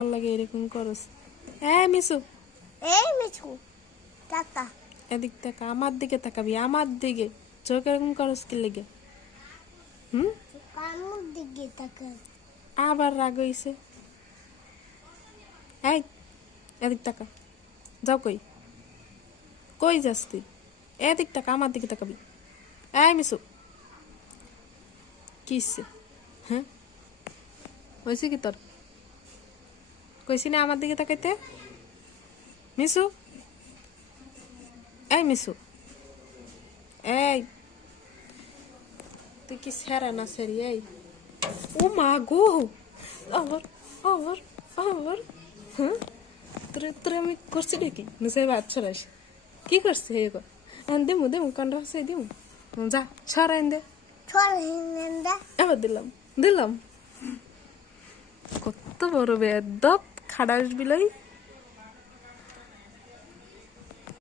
লাগে এরকম করস। মিশু, মিঠু টাকা এদিক তাকা, আমার দিকে তাকাবি, আমার দিকে। চোখ এরকম করস কি লেগে? কানুর দিকে টাকা আবার রাগ হইছে। এই এদিক তাকা, যাও। কই কই যাস তুই? এদিক তাকা, আমার দিকে তাকাবি। মিশু, কিসে? হ্যাঁ, হয়েছে কি তোর? কইছি না আমার দিকে তাকাইতে? মিশু, মিশু, তুই কি সেরা না সেরি? ও মা গো, আবার আবার আবার। হ্যাঁ, তোরে আমি করছি নাকি? নিচে বাচ্চা রাস কি করছে? দেমু দেমু কান্ড হাসাই দেমু। যা সরাইন দে। এবার দিলাম দিলাম। কত বড় বেয়াদব খাড়াস বিলাই।